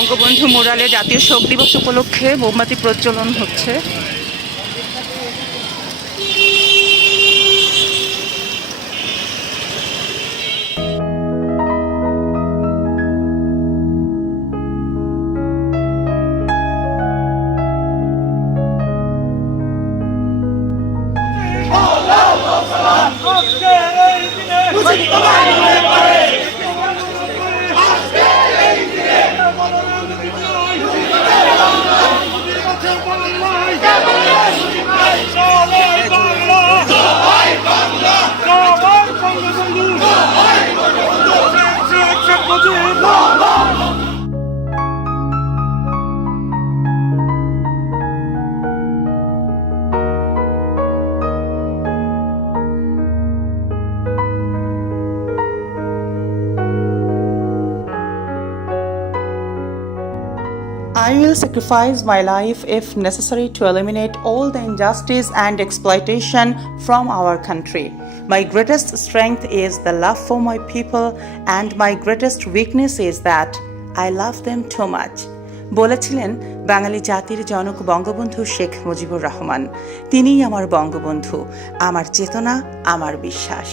বঙ্গবন্ধু মোরালে জাতীয় শোক দিবস উপলক্ষে মোমবাতি প্রজ্বলন হচ্ছে। I will sacrifice my life if necessary to eliminate all the injustice and exploitation from our country. My greatest strength is the love for my people, and my greatest weakness is that I love them too much. বলেছিলেন বাঙালি জাতির জনক বঙ্গবন্ধু শেখ মুজিবুর রহমান তিনিই আমার বঙ্গবন্ধু আমার চেতনা আমার বিশ্বাস